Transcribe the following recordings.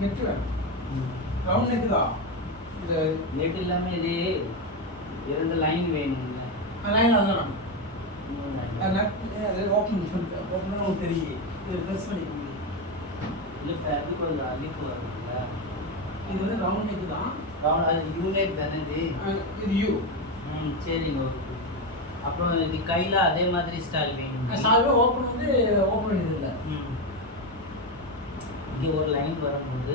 வேணும் round neck தான் இந்த நெட் இல்லாம இது இரண்டு லைன் வேணுங்க லைன் அதுதான். அது ஓப்பன் ஓப்பன் உங்களுக்கு தெரியும் இது ப்ரெஸ் பண்ணிக்க முடியும் இல்ல ஃபேப்ரிக் கொஞ்சம் அழிப்பு வருங்களா இது வந்து ரவுண்ட் நெக் தான் ரவுண்ட் அது தானே இது? இது யூ ம் சரிங்க. அப்புறம் இது கையில அதே மாதிரி ஸ்டைல் வேணும் ஓப்பன் வந்து ஓப்பன் ம் இங்கே ஒரு லைன் வரும்போது.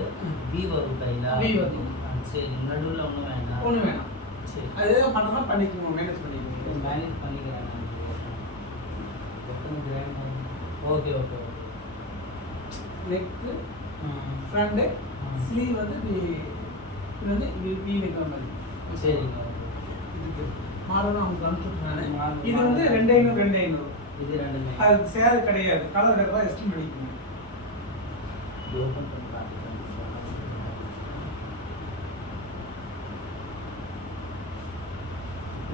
வி வரும் கையில. V வரும். சரி நடுவில் ஒன்றும் வேண்டாம். ஒன்றும் வேணாம். சரி. அது பண்ணுறதா பண்ணிக்கணும் மேனேஜ் பண்ணிக்கணும். மேனேஜ் பண்ணிக்கிறேன் okay okay okay neck front. Sleeve வந்து இப்படி இது வந்து வீ நிற்கிற மாதிரி. சரிங்க இதுக்கு மாடலும் அவங்க அனுப்பிச்சுட்றானே மாடல், இது வந்து. ரெண்டு ஐநூறு ரெண்டு ஐநூறு. இது ரெண்டுமே. அது சேரு கிடையாது. கலர் கிடையாது எஸ்டிம் பண்ணிக்கணும் இது ஓப்பன் பண்ணி காட்டுறேன்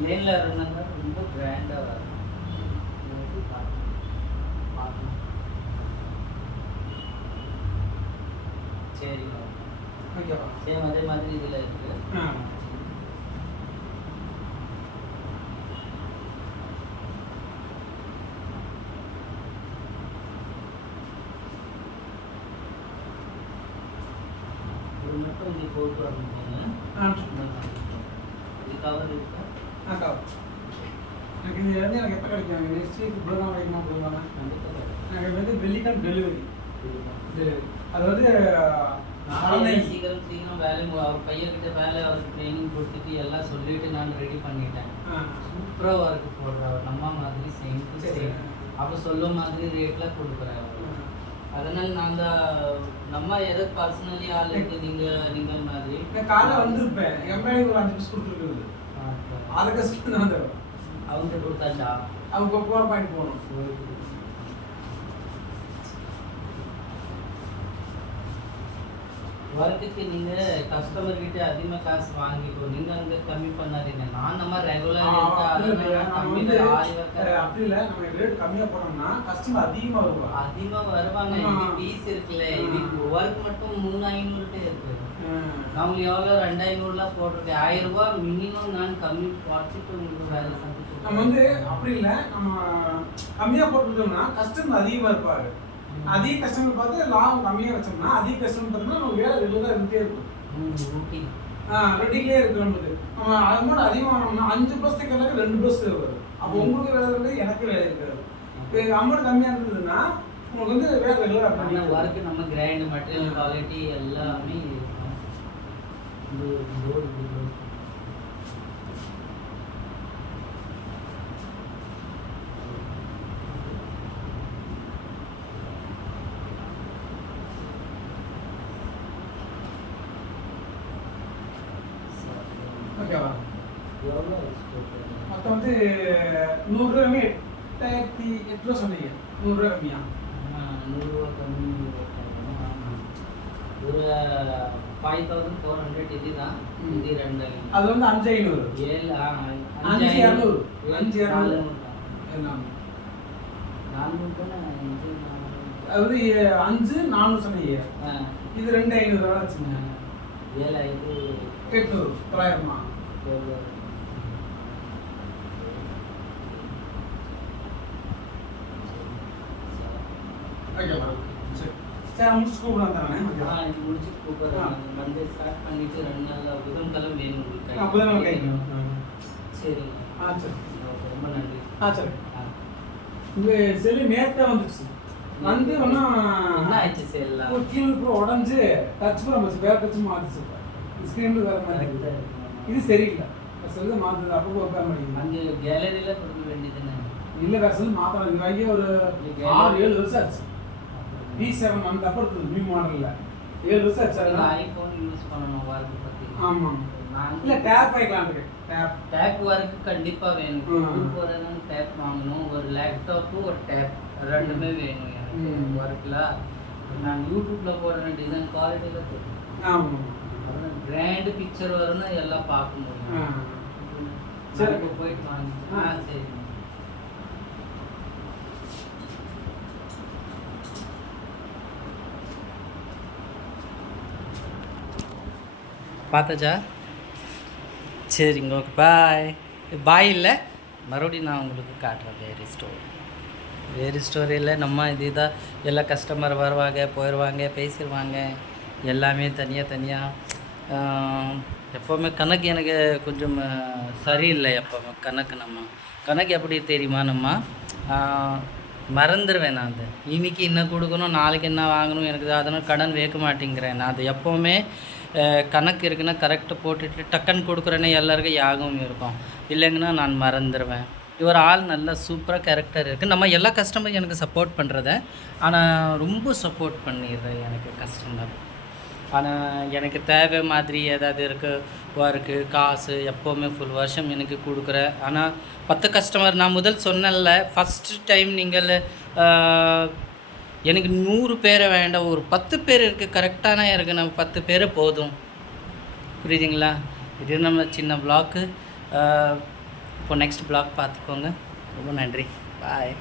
லேனில் இருந்தாங்க ரொம்ப கிராண்டாக வரும் சரிங்க ஓகேவா சேம் அதே மாதிரி இதில் இருக்கு. இங்கே போட்டு அனுப்புங்க அனுப்பிச்சுட்றேன் இது கவர் இருக்கா. எப்போ கிடைக்கும் நெக்ஸ்ட் வீக் புதன்கிழமை வரைக்குமா புதன்கிழமை கண்டிப்பாக எனக்கு வந்து வெள்ளிக்கிழமை டெலிவரி டெலிவரி அது வந்து நானே ஆன்லைன் சீக்கிரம் சீக்கிரம் வேலை அவர் பையன்கிட்ட வேலை அவருக்கு ட்ரைனிங் கொடுத்துட்டு எல்லாம் சொல்லிட்டு நான் ரெடி பண்ணிட்டேன் சூப்பராக ஒர்க் போடுறவர் நம்ம மாதிரி சேம் டு சரி. சேம். அப்போ சொல்ல மாதிரி ரேட்ல கொடுக்குறாரு அதனால நாங்க நம்ம எதை பர்சனலி ஆளுக்கு நீங்க நீங்க மாதிரி? நான் காலைல வந்திருப்பேன். எம்ப்ராய்டிங் ஒரு அஞ்சு பீஸ் கொடுத்துருக்குது அதை கஷ்டம் தான் வந்தேன் அவங்க கொடுத்தாச்சா? அவங்க போகிற பாயிண்ட் போகணும் ஒர்க்குக்கு நீங்க கஸ்டமர் கிட்ட அதிகமா காசு வாங்கிக்கோ நீங்க அங்க கம்மி பண்ணாதீங்க. நான் நம்ம ரெகுலர் ஆ, அப்படி இல்லை, நம்ம ரேட் கம்மியா போனோம்னா கஸ்டமர் அதிகமா வருவா அதிகமா வருவாங்க. இது பீஸ் இருக்குல்ல. இது ஒர்க் மட்டும் மூணு ஐநூறுட்டே இருக்கு. நான் உங்களுக்கு எவ்வளோ ரெண்டு ஐநூறுலாம் போட்டிருக்கேன். ஆயிரம் ரூபாய் மினிமம் நான் கம்மி குறைச்சிட்டு உங்களுக்கு வேலை செஞ்சு நம்ம வந்து அப்படி இல்லை. நம்ம கம்மியா போட்டுட்டோம்னா கஸ்டமர் அதிகமா இருப்பாரு. அதிக கஸ்டமர் பார்த்து லாபம் கம்மியா வச்சோம்னா அதிக கஸ்டமர் பார்த்தோம்னா நம்ம வேலை ரெகுலராக இருந்துட்டே இருக்கும். ரெடிலே இருக்கு நம்மளுக்கு நம்ம அமௌண்ட் வாங்கினோம்னா அஞ்சு ப்ளஸ் தைக்கிறதுக்கு ரெண்டு ப்ளஸ் வரும். அப்போ உங்களுக்கு வேலை இருக்குது எனக்கு வேலை இருக்காது. அமௌண்ட் கம்மியாக இருந்ததுன்னா உங்களுக்கு வந்து வேலை ரெகுலராக ஆனால் பண்ணி ஒர்க் நம்ம கிராண்ட் மெட்டீரியல் குவாலிட்டி எல்லாமே இருக்கும் இது load, இது load. ஓகேவா மொத்தம் வந்து நூறுரூவாமே எட்டாயிரத்தி எட்டு ரூபா சொன்னீங்க நூறுரூவா கம்மியா? நூறுரூவா கம்மி ஒரு ஃபைவ் தௌசண்ட் ஃபோர் ஹண்ட்ரட் இதுதான் ம். இது ரெண்டு. அது வந்து அஞ்சு ஐநூறு. ஏழு அஞ்சு இரநூறு. அஞ்சு இரநூறு. தான். தானே? அஞ்சு, நானூறு. சொன்னீங்க. இது ரெண்டு ஐநூறு வச்சுங்க. ஏழு ஐந்து எட்நூறு தொள்ளாயிரமா? சரி முடிச்சு இது முடிச்சு கூப்பிடுறேன். பண்ணிட்டு ரெண்டு நாள்ல புதன்கிழமை வேணும் உங்களுக்கு. புதன்கிழமை சரிங்க. ஆ. சரி. ரொம்ப நன்றி. ஆ சரி. ஆ. உங்க செல்லு நேத்தே வந்துச்சு வந்து ஒன்றும் என்ன ஆயிடுச்சு செல்லாம்? ஒரு கீழே உடஞ்சு டச் பண்ண வேற டச் மாத்துச்சு ஸ்க்ரீன்ல வேற மாதிரி இது சரியில்லை. செல்லு மாத்துது அப்பப்போ உட்கார மாட்டேங்குது அங்க கேலரியில கொடுக்க வேண்டியதுதானே? இல்ல வேற செல்லு மாத்தலாம். இது வாங்கி ஒரு ஆறு ஏழு வருஷம் ஆச்சு. பி செவன் வந்து அப்போ இருக்குது நியூ மாடல்ல ஏழு வருஷம் ஆச்சு அதெல்லாம். ஐபோன் யூஸ் பண்ணணும் work பத்தி. ஆமா நான் இல்ல டேப் இருக்கு. டேப் டேப் ஒர்க் கண்டிப்பா வேணும். போறதுன்னு டேப் வாங்கணும். ஒரு லேப்டாப்பு ஒரு டேப் ரெண்டுமே வேணும் எனக்கு. ம். ஒர்க்ல நான் யூடியூப்ல போடுற டிசைன் குவாலிட்டியில ஆமா கிராண்ட் பிக்சர் வரும்னு எல்லாம் பார்க்க. முடியும். சரி. இப்போ போயிட்டு வாங்க. ஆ. சரி. பார்த்தாச்சா? சரிங்க ஓகே பாய் பாய் இல்லை மறுபடியும் நான் உங்களுக்கு காட்டுறேன் வேறு ஸ்டோரி வேறு ஸ்டோரியில் நம்ம இதுதான் எல்லா கஸ்டமர் வருவாங்க போயிடுவாங்க பேசிடுவாங்க எல்லாமே தனியாக தனியாக எப்போவுமே கணக்கு எனக்கு கொஞ்சம் சரியில்லை எப்போவுமே கணக்கு நம்ம. கணக்கு எப்படி தெரியுமா நம்ம? மறந்துடுவேன் நான் அது. இன்னைக்கு என்ன கொடுக்கணும் நாளைக்கு என்ன வாங்கணும் எனக்கு அதனால் கடன் வைக்க மாட்டேங்கிறேன் நான் அது. எப்போவுமே கணக்கு இருக்குன்னா கரெக்டாக போட்டுட்டு டக்குன்னு கொடுக்குறேன்னே எல்லாருக்கும் யாகவும் இருக்கும். இல்லைங்கன்னா நான் மறந்துடுவேன் இவர் ஆள் நல்லா சூப்பராக கேரக்டர் இருக்குது நம்ம எல்லா கஸ்டமரும் எனக்கு சப்போர்ட் பண்ணுறத ஆனால் ரொம்ப சப்போர்ட் பண்ணிடுறேன் எனக்கு கஸ்டமர் ஆனால் எனக்கு தேவை மாதிரி ஏதாவது இருக்குது ஒர்க்கு காசு எப்போவுமே ஃபுல் வருஷம் எனக்கு கொடுக்குற. ஆனால் பத்து கஸ்டமர் நான் முதல் சொன்னேன்ல ஃபஸ்ட்டு டைம் நீங்கள் எனக்கு நூறு பேரை வேண்டாம் ஒரு பத்து பேர் இருக்குது கரெக்டான இருக்குது நம்ம பத்து பேர் போதும். புரியுதுங்களா? இது நம்ம சின்ன பிளாக்கு இப்போ நெக்ஸ்ட் பிளாக் பார்த்துக்கோங்க. ரொம்ப நன்றி. பாய்